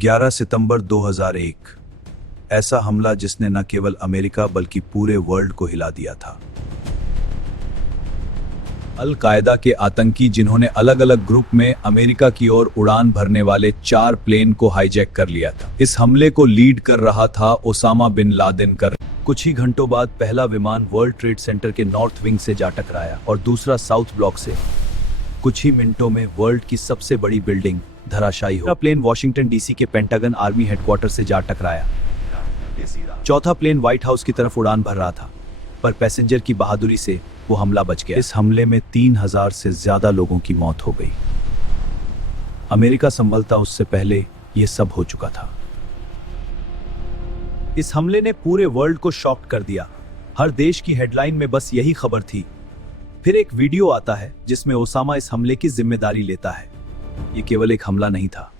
11 सितंबर 2001, ऐसा हमला जिसने न केवल अमेरिका बल्कि पूरे वर्ल्ड को हिला दिया था। अल कायदा के आतंकी जिन्होंने अलग अलग ग्रुप में अमेरिका की ओर उड़ान भरने वाले 4 प्लेन को हाईजैक कर लिया था। इस हमले को लीड कर रहा था ओसामा बिन लादेन। कुछ ही घंटों बाद पहला विमान वर्ल्ड ट्रेड सेंटर के नॉर्थ विंग से जा टकराया और दूसरा साउथ ब्लॉक से। कुछ ही मिनटों में वर्ल्ड की सबसे बड़ी बिल्डिंग धराशायी हो। प्लेन वॉशिंगटन डीसी के पेंटागन आर्मी हेडक्वार्टर से जा टकराया। चौथा प्लेन व्हाइट हाउस की तरफ उड़ान भर रहा था, पर पैसेंजर की बहादुरी से वो हमला बच गया। इस हमले में 3000 से ज्यादा लोगों की मौत हो गई। अमेरिका संभलता उससे पहले ये सब हो चुका था। इस हमले ने पूरे वर्ल्ड को शॉक कर दिया। हर देश की हेडलाइन में बस यही खबर थी। फिर एक वीडियो आता है जिसमें ओसामा इस हमले की जिम्मेदारी लेता है। ये केवल एक हमला नहीं था,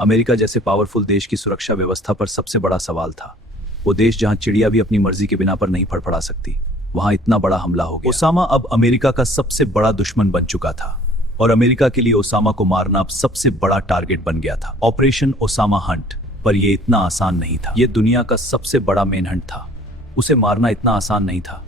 अमेरिका जैसे पावरफुल देश की सुरक्षा व्यवस्था पर सबसे बड़ा सवाल था। वो देश जहां चिड़िया भी अपनी मर्जी के बिना पर नहीं फड़फड़ा सकती, वहां इतना बड़ा हमला हो गया। ओसामा अब अमेरिका का सबसे बड़ा दुश्मन बन चुका था और अमेरिका के लिए ओसामा को मारना अब सबसे बड़ा टारगेट बन गया था। ऑपरेशन ओसामा हंट, पर यह इतना आसान नहीं था। यह दुनिया का सबसे बड़ा मेन हंट था। उसे मारना इतना आसान नहीं था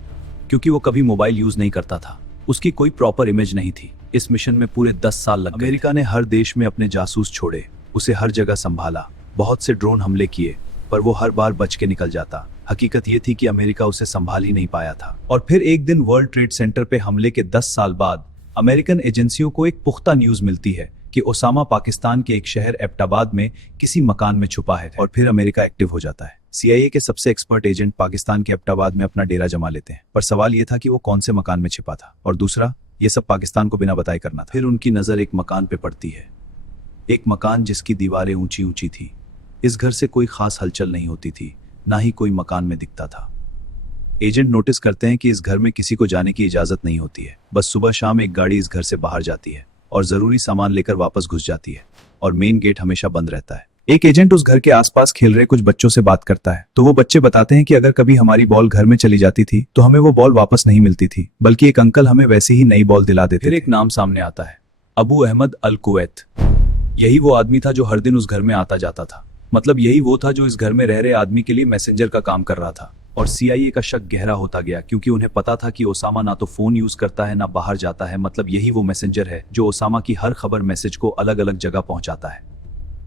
क्योंकि वो कभी मोबाइल यूज नहीं करता था। उसकी कोई प्रॉपर इमेज नहीं थी। इस मिशन में पूरे 10 साल लग गए। अमेरिका ने हर देश में अपने जासूस छोड़े, उसे हर जगह संभाला, बहुत से ड्रोन हमले किए, पर वो हर बार बच के निकल जाता। हकीकत ये थी कि अमेरिका उसे संभाल ही नहीं पाया था। और फिर एक दिन वर्ल्ड ट्रेड सेंटर पे हमले के 10 साल बाद अमेरिकन एजेंसियों को एक पुख्ता न्यूज मिलती है कि ओसामा पाकिस्तान के एक शहर एबटाबाद में किसी मकान में छुपा है। और फिर अमेरिका एक्टिव हो जाता है। सीआईए के सबसे एक्सपर्ट एजेंट पाकिस्तान के एबटाबाद में अपना डेरा जमा लेते हैं, पर सवाल यह था कि वो कौन से मकान में छिपा था, और दूसरा ये सब पाकिस्तान को बिना बताए करना था। फिर उनकी नजर एक मकान पे पड़ती है, एक मकान जिसकी दीवारें ऊंची ऊंची थी। इस घर से कोई खास हलचल नहीं होती थी, ना ही कोई मकान में दिखता था। एजेंट नोटिस करते हैं कि इस घर में किसी को जाने की इजाजत नहीं होती है। बस सुबह शाम एक गाड़ी इस घर से बाहर जाती है और जरूरी सामान लेकर वापस घुस जाती है, और मेन गेट हमेशा बंद रहता है। एक एजेंट उस घर के आसपास खेल रहे कुछ बच्चों से बात करता है, तो वो बच्चे बताते हैं कि अगर कभी हमारी बॉल घर में चली जाती थी तो हमें वो बॉल वापस नहीं मिलती थी, बल्कि एक अंकल हमें वैसी ही नई बॉल दिला देते। फिर एक नाम सामने आता है, अबू अहमद अल कुवैत। यही वो आदमी था जो हर दिन उस घर में आता जाता था। मतलब यही वो था जो इस घर में रह रहे आदमी के लिए मैसेंजर का काम कर रहा था। और सीआईए का शक गहरा होता गया क्योंकि उन्हें पता था कि ओसामा ना तो फोन यूज करता है ना बाहर जाता है। मतलब यही वो मैसेंजर है जो ओसामा की हर खबर मैसेज को अलग अलग जगह पहुंचाता है।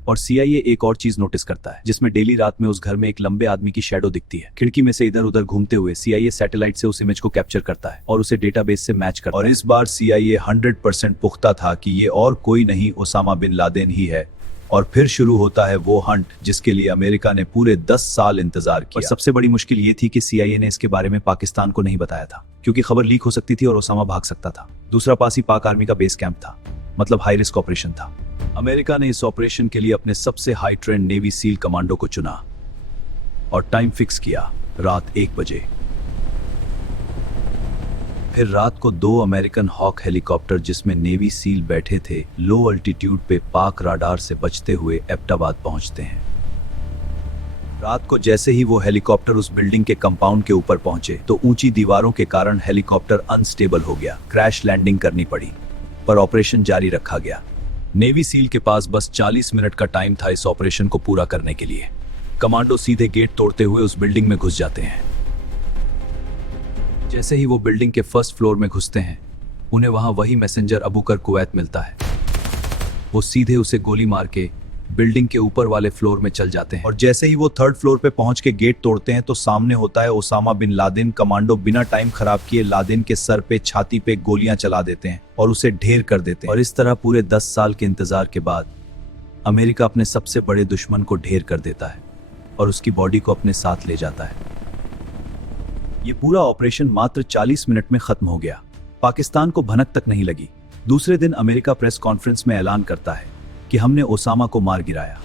और सीआईए एक और चीज नोटिस करता है, जिसमें डेली रात में उस घर में एक लंबे आदमी की शैडो दिखती है खिड़की में से इधर उधर घूमते हुए। सीआईए सैटेलाइट से उस इमेज को कैप्चर करता है और उसे डेटाबेस से मैच करता है। और इस बार सीआईए 100% पुख्ता था कि ये और कोई नहीं ओसामा बिन लादेन ही है। और फिर शुरू होता है वो हंट जिसके लिए अमेरिका ने पूरे 10 साल इंतजार किया। और सबसे बड़ी मुश्किल ये थी कि सीआईए ने इसके बारे में पाकिस्तान को नहीं बताया था, क्योंकि खबर लीक हो सकती थी और ओसामा भाग सकता था। दूसरा पास ही पाक आर्मी का बेस कैंप था, मतलब हाई रिस्क ऑपरेशन था। अमेरिका ने इस ऑपरेशन के लिए अपने सबसे high trend navy seal commando को चुना और टाइम फिक्स किया, रात 1 बजे। फिर रात को 2 अमेरिकन हॉक हेलीकॉप्टर जिसमें नेवी सील बैठे थे, लो अल्टीट्यूड पे पाक राडार से बचते हुए एबटाबाद पहुंचते हैं। रात को जैसे ही वो हेलीकॉप्टर उस बिल्डिंग के कंपाउंड के ऊपर पहुंचे तो ऊंची दीवारों के कारण हेलीकॉप्टर अनस्टेबल हो गया, क्रैश लैंडिंग करनी पड़ी, पर ऑपरेशन जारी रखा गया। नेवी सील के पास बस 40 मिनट का टाइम था इस ऑपरेशन को पूरा करने के लिए। कमांडो सीधे गेट तोड़ते हुए उस बिल्डिंग में घुस जाते हैं। जैसे ही वो बिल्डिंग के फर्स्ट फ्लोर में घुसते हैं, उन्हें वहां वही मैसेंजर अबूकर कुवैत मिलता है। वो सीधे उसे गोली मार के बिल्डिंग के ऊपर वाले फ्लोर में चल जाते हैं। और जैसे ही वो 3rd फ्लोर पे पहुंच के गेट तोड़ते हैं तो सामने होता है ओसामा बिन लादेन। कमांडो बिना टाइम खराब किए लादेन के सर पे, छाती पे गोलियां चला देते हैं और उसे ढेर कर देते हैं। और इस तरह पूरे 10 साल के इंतजार के बाद अमेरिका अपने सबसे बड़े दुश्मन को ढेर कर देता है और उसकी बॉडी को अपने साथ ले जाता है। ये पूरा ऑपरेशन मात्र 40 मिनट में खत्म हो गया। पाकिस्तान को भनक तक नहीं लगी। दूसरे दिन अमेरिका प्रेस कॉन्फ्रेंस में ऐलान करता है कि हमने ओसामा को मार गिराया।